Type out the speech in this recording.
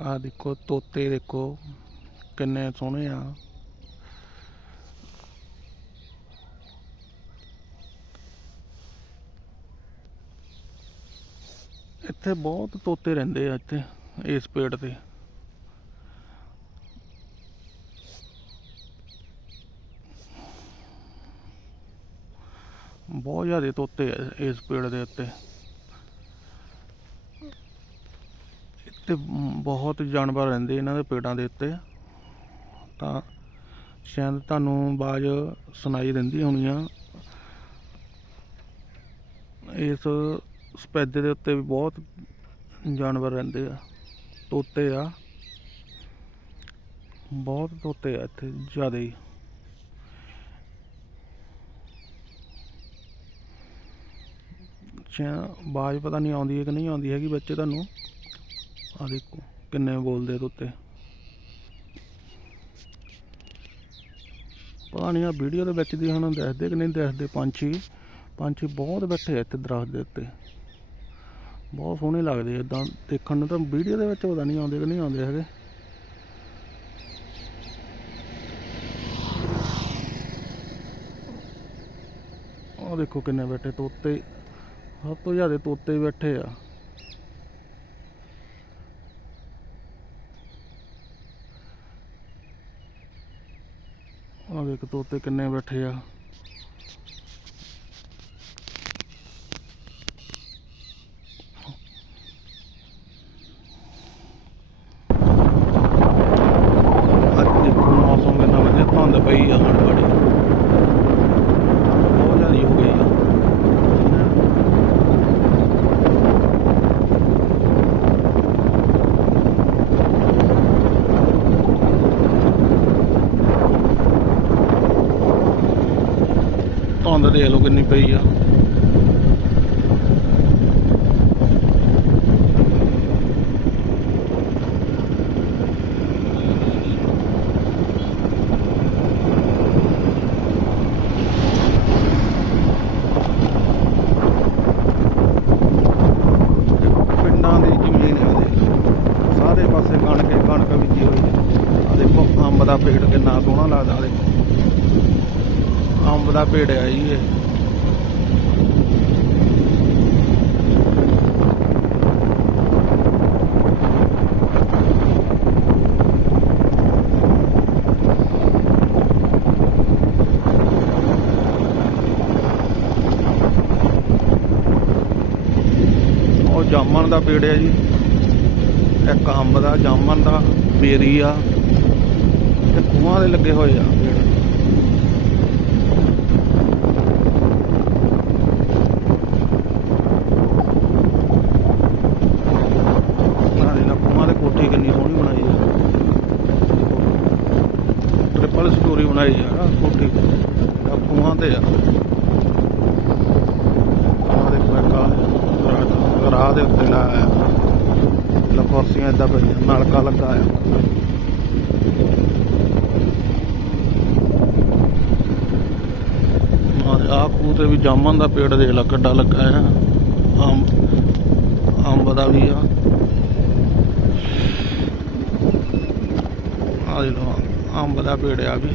ਆ ਦੇਖੋ, ਤੋਤੇ ਦੇਖੋ, ਕਿੰਨੇ ਸੋਹਣੇ ਆ। ਇੱਥੇ ਬਹੁਤ ਤੋਤੇ ਰਹਿੰਦੇ ਆ ਇੱਥੇ, ਇਸ ਪੇੜ ਤੇ। ਬਹੁਤ ਜ਼ਿਆਦਾ ਤੋਤੇ ਆ ਇਸ ਪੇੜ ਦੇ ਉੱਤੇ। ਇੱਥੇ ਬਹੁਤ ਜਾਨਵਰ ਰਹਿੰਦੇ ਇਹਨਾਂ ਦੇ ਪੇੜਾਂ ਦੇ ਉੱਤੇ। ਤਾਂ ਸ਼ਾਇਦ ਤੁਹਾਨੂੰ ਆਵਾਜ਼ ਸੁਣਾਈ ਦਿੰਦੀ ਹੋਣੀ ਆ ਇਸ ਸਪੈਦੇ ਦੇ ਉੱਤੇ ਵੀ ਬਹੁਤ ਜਾਨਵਰ ਰਹਿੰਦੇ ਆ। ਤੋਤੇ ਆ। ਬਹੁਤ ਤੋਤੇ ਆ ਇੱਥੇ, ਜ਼ਿਆਦਾ ਹੀ। ਅੱਛਾ ਆਵਾਜ਼ ਪਤਾ ਨਹੀਂ ਆਉਂਦੀ ਹੈ ਕਿ ਨਹੀਂ ਆਉਂਦੀ ਹੈਗੀ ਬੱਚੇ ਤੁਹਾਨੂੰ। ਆ ਦੇਖੋ, ਕਿੰਨੇ ਬੋਲਦੇ ਆ ਤੋਤੇ ਪਤਾ ਨਹੀਂ ਆ ਵੀਡੀਓ ਦੇ ਵਿੱਚ ਦੀ ਹੁਣ ਦੱਸਦੇ ਕਿ ਨਹੀਂ ਦੱਸਦੇ, ਪੰਛੀ ਪੰਛੀ ਬਹੁਤ ਬੈਠੇ ਆ ਇੱਥੇ ਦਰਖਤ ਦੇ ਉੱਤੇ। ਬਹੁਤ ਸੋਹਣੇ ਲੱਗਦੇ ਇਦਾਂ ਦੇਖਣ ਨੂੰ ਤਾਂ ਵੀਡੀਓ ਦੇ ਵਿੱਚ ਪਤਾ ਨਹੀਂ ਆਉਂਦੇ ਕਿ ਨਹੀਂ ਆਉਂਦੇ ਹੈਗੇ। ਉਹ ਦੇਖੋ ਕਿੰਨੇ ਬੈਠੇ, ਤੋਤੇ, ਸਭ ਤੋਂ ਜ਼ਿਆਦਾ ਤੋਤੇ ਬੈਠੇ ਆ। ਆ ਦੇਖ ਤੋਤੇ ਕਿੰਨੇ ਬੈਠੇ ਆ। ਅੱਜ ਦੇਖੋ ਮੌਸਮ ਕਿੰਨਾ ਵਧੀਆ, ਧੁੰਦ ਪਈ ਆ ਹੁਣ ਬੜੀ ਬਹੁਤ ਜ਼ਿਆਦਾ ਹੋ ਗਈ ਆ ਧੁੰਦ ਦੇਖ ਲਓ ਕਿੰਨੀ ਪਈ ਆ। ਪਿੰਡਾਂ ਦੀ ਜ਼ਮੀਨ ਹੈ ਸਾਰੇ ਪਾਸੇ ਕਣਕ ਕਣਕ ਬੀਜੀ ਹੋਈ ਹੈ। ਆ ਦੇਖੋ, ਅੰਬ ਦਾ ਪੇੜ ਕਿੰਨਾ ਸੋਹਣਾ ਲੱਗਦਾ ਦੇਖੋ ਅੰਬ ਦਾ ਪੇੜ ਆ ਜੀ ਇਹ। ਉਹ ਜਾਮਣ ਦਾ ਪੇੜ ਆ ਜੀ। ਇੱਕ ਅੰਬ ਦਾ, ਜਾਮਣ ਦਾ, ਬੇਰੀ ਆ। ਤੇ ਖੂਹਾਂ ਦੇ ਲੱਗੇ ਹੋਏ ਆ ਪੇੜ ਆਹ ਇਹਨਾਂ ਖੂਹਾਂ ਦੇ ਕੋਠੀ ਕਿੰਨੀ ਸੋਹਣੀ ਬਣਾਈ ਆ ਟ੍ਰਿਪਲ ਸਟੋਰੀ ਬਣਾਈ ਆ ਕੋਠੀ ਆ ਖੂਹਾਂ ਤੇ ਆ। ਆਹ ਰਾਹ ਦੇ ਉੱਤੇ ਲਾਇਆ ਆ ਕੁਰਸੀਆਂ ਏਦਾਂ ਪਈਆਂ, ਨਲਕਾ ਲੱਗਾ ਆ। ਆ ਖੂਹ ਤੇ ਵੀ ਜਾਮਨ ਦਾ ਪੇੜ ਦੇਖ ਲਾ, ਕਿੱਡਾ ਲੱਗਾ ਆ। ਅੰਬ ਅੰਬ ਦਾ ਵੀ ਆ। ਆ ਦੇਖ ਲਓ ਅੰਬ ਦਾ ਪੇੜ ਆ ਵੀ।